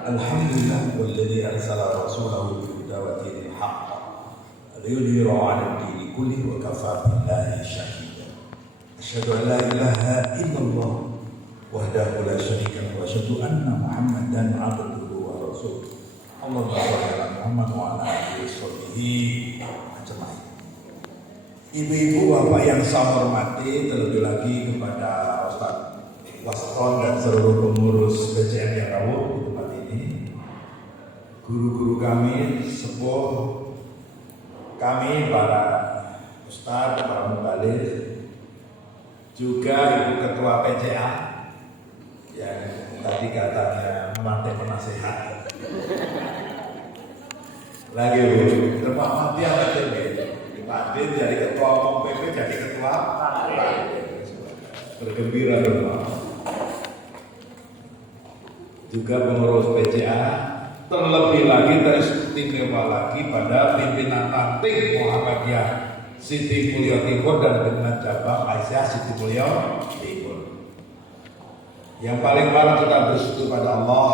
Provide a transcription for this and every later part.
Alhamdulillah walladzi arsala rasulahu bil huda wa dinil haqq liyudhhirahu 'ala ad-dini kullihi wa kafaa billahi shahida. Asyhadu an la ilaha illallah wahdahu la syarika lahu wa asyhadu anna Muhammadan 'abduhu wa rasuluh. Allahumma shalli ala Muhammad wa ala alihi washabbihi ajmain. Ibu-ibu, bapak yang saya hormati, terlebih lagi kepada Ustaz Waston dan seluruh pengurus PCM yang rawuh di tempat ini, guru-guru kami, sepuh kami, para Ustaz, para mubaligh, juga Ibu Ketua PCA yang tadi katanya memantai penasehat. Lagi Bu, terima mati apa Pak Din jadi ketua umum PP, jadi ketua bergembira dong. Juga pengurus PCA, terlebih lagi teristimewa lagi pada pimpinan ranting Muhammadiyah Siti Mulyo Timur dan pimpinan cabang Aisyah Siti Mulyo Timur. Yang paling parah kita bersyukur pada Allah,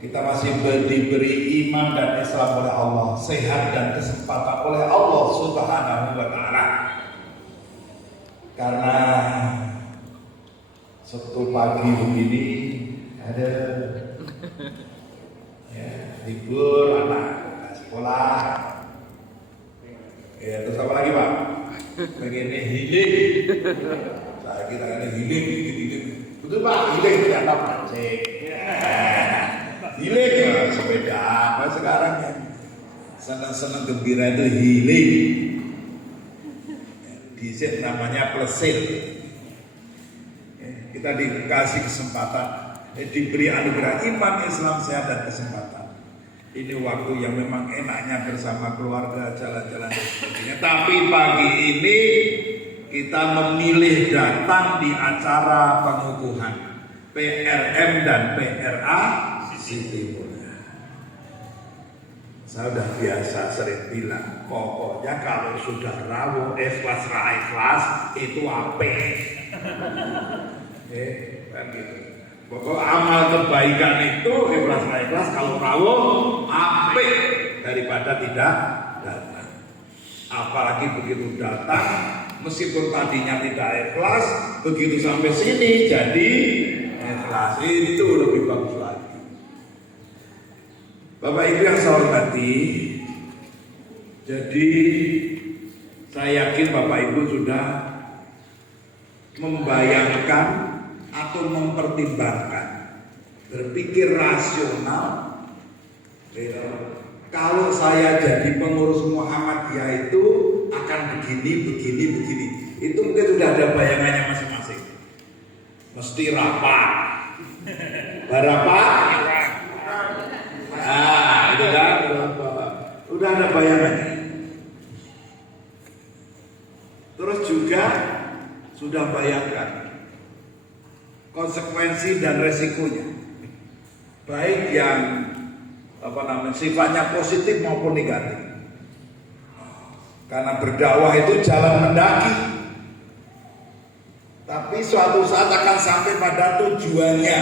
kita masih diberi iman dan Islam oleh Allah, sehat dan kesempatan oleh Allah Subhanahu wa Ta'ala. Karena Sabtu pagi begini ada libur, anak sekolah. Terus apa lagi Pak? Pengennya healing. Saya kira ini healing. Betul Pak, healing ternyata pancing. Healing sepeda apa sekarang ya? Senang-senang gembira itu healing. Disini namanya plesin. Kita dikasih kesempatan, diberi anugerah iman, Islam, sehat dan kesempatan. Ini waktu yang memang enaknya bersama keluarga, jalan-jalan dan sebagainya. Tapi pagi ini kita memilih datang di acara pengukuhan PRM dan PRA Siti Mulyo. Saya udah biasa sering bilang, pokoknya kalau sudah rawuh ikhlas itu apik. Kan gitu. Pokok amal kebaikan itu ikhlas kalau rawuh apik daripada tidak datang. Apalagi begitu datang, meskipun tadinya tidak ikhlas, begitu sampai sini jadi ikhlas, itu lebih bagus lagi. Bapak Ibu yang saya hormati, jadi saya yakin Bapak Ibu sudah membayangkan atau mempertimbangkan, berpikir rasional. Kalau saya jadi pengurus Muhammadiyah itu akan begini. Itu mungkin sudah ada bayangannya masing-masing. Mesti rapat. Berapa? Itu kan udah ada bayangannya. Terus juga sudah bayangkan konsekuensi dan resikonya, baik yang sifatnya positif maupun negatif. Karena berdakwah itu jalan mendaki, tapi suatu saat akan sampai pada tujuannya,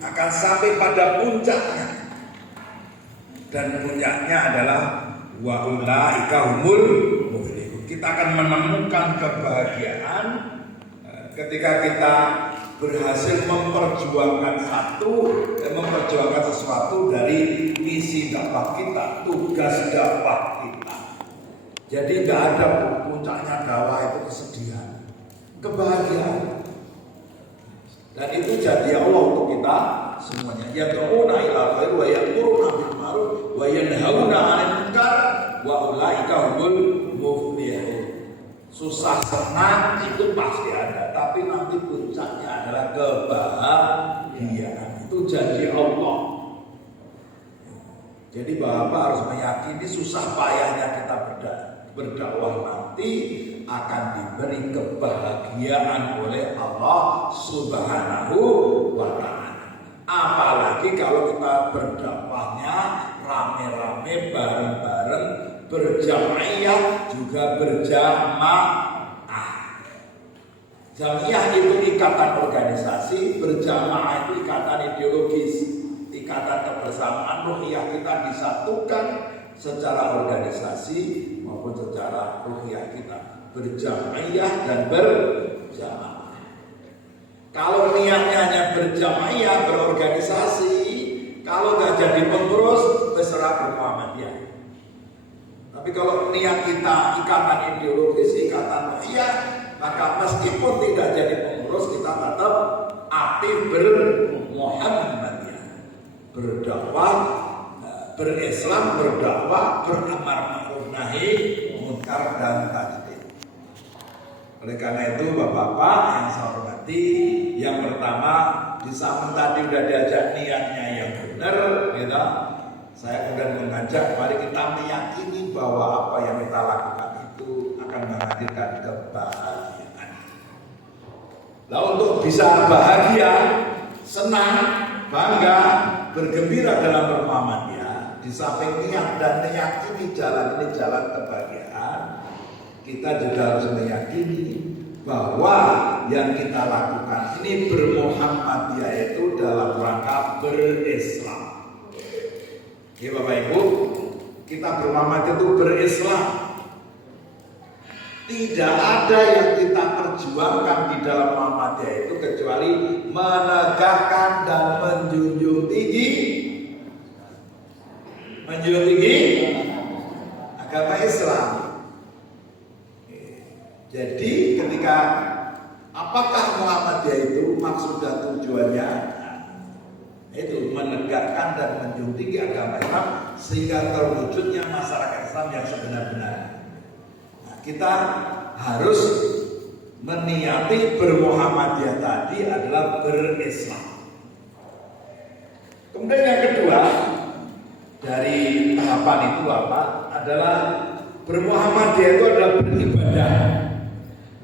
akan sampai pada puncaknya. Dan puncaknya adalah wa ulaika humul muflihun. Kita akan menemukan kebahagiaan ketika kita berhasil memperjuangkan sesuatu dari misi dakwah kita, tugas dakwah kita. Jadi tidak ada puncaknya dakwah itu kesedihan, kebahagiaan. Dan itu jadi Allah untuk kita semuanya. Yad'una ila khair wa ya'muruna bil ma'ruf wa yanhauna 'anil munkar wa ulaika humul muflihun. Susah senang itu pasti ada, tapi nanti puncaknya adalah kebahagiaan. Itu janji Allah. Jadi Bapak harus meyakini susah payahnya kita berdakwah nanti akan diberi kebahagiaan oleh Allah Subhanahu wa Ta'ala. Apalagi kalau kita berdakwahnya rame-rame, bareng-bareng, berjamaah juga berjamaah. Jamiah itu ikatan organisasi, berjamaah itu ikatan ideologis, ikatan kebersamaan ruhiyah kita disatukan secara organisasi maupun secara ruhiyah kita berjamaah dan berjamaah. Kalau niatnya hanya berjamaah berorganisasi, kalau nggak jadi pengurus terserah bermuhammadiyah. Tapi kalau niat kita ikatan ideologis, ikatan ruhiyah, maka meskipun tidak jadi pengurus kita tetap aktif bermuhammadiyah, berdakwah, berislam, berdakwah, beramar ma'ruf nahi munkar dan tajwid. Oleh karena itu Bapak-bapak yang saya hormati, yang pertama di samping tadi sudah diajak niatnya yang benar, gitu. Saya kemudian mengajak mari kita meyakini bahwa apa yang kita lakukan itu akan menghadirkan kebahagiaan. Nah, untuk bisa bahagia, senang, bangga, bergembira dalam bermuhammadiyah, di samping niat dan meyakini jalan ini jalan kebahagiaan, kita juga harus meyakini bahwa yang kita lakukan ini bermuhammadiyah itu dalam rangka berislam. Ya Bapak Ibu, kita bermuhammadiyah itu berislam. Tidak ada yang kita perjuangkan di dalam Muhammadiyah itu kecuali menegakkan dan menjunjung tinggi agama Islam. Jadi ketika apakah Muhammadiyah itu maksud dan tujuannya itu menegakkan dan menjunjung tinggi agama Islam sehingga terwujudnya masyarakat Islam yang sebenar-benarnya. Kita harus meniati bermuhammadiyah tadi adalah berislam. Kemudian yang kedua dari tahapan itu apa? Adalah bermuhammadiyah itu adalah beribadah.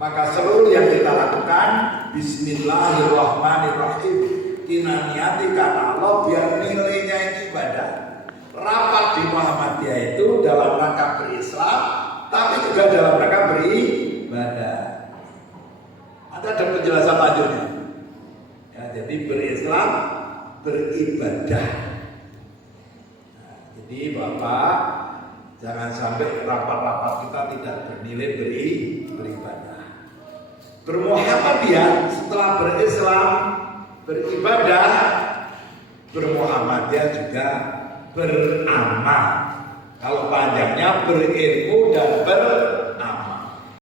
Maka seluruh yang kita lakukan bismillahirrahmanirrahim, kita niati karena Allah biar nilainya ini ibadah. Rapat di Muhammadiyah itu dalam rangka berislam, tapi juga dalam rangka beribadah. Ada penjelasan lanjutnya. Ya, jadi berislam, beribadah. Nah, jadi Bapak jangan sampai rapat-rapat kita tidak bernilai beribadah. Bermuhammadiyah setelah berislam, beribadah, bermuhammadiyah juga beramal. Kalau panjangnya berilmu dan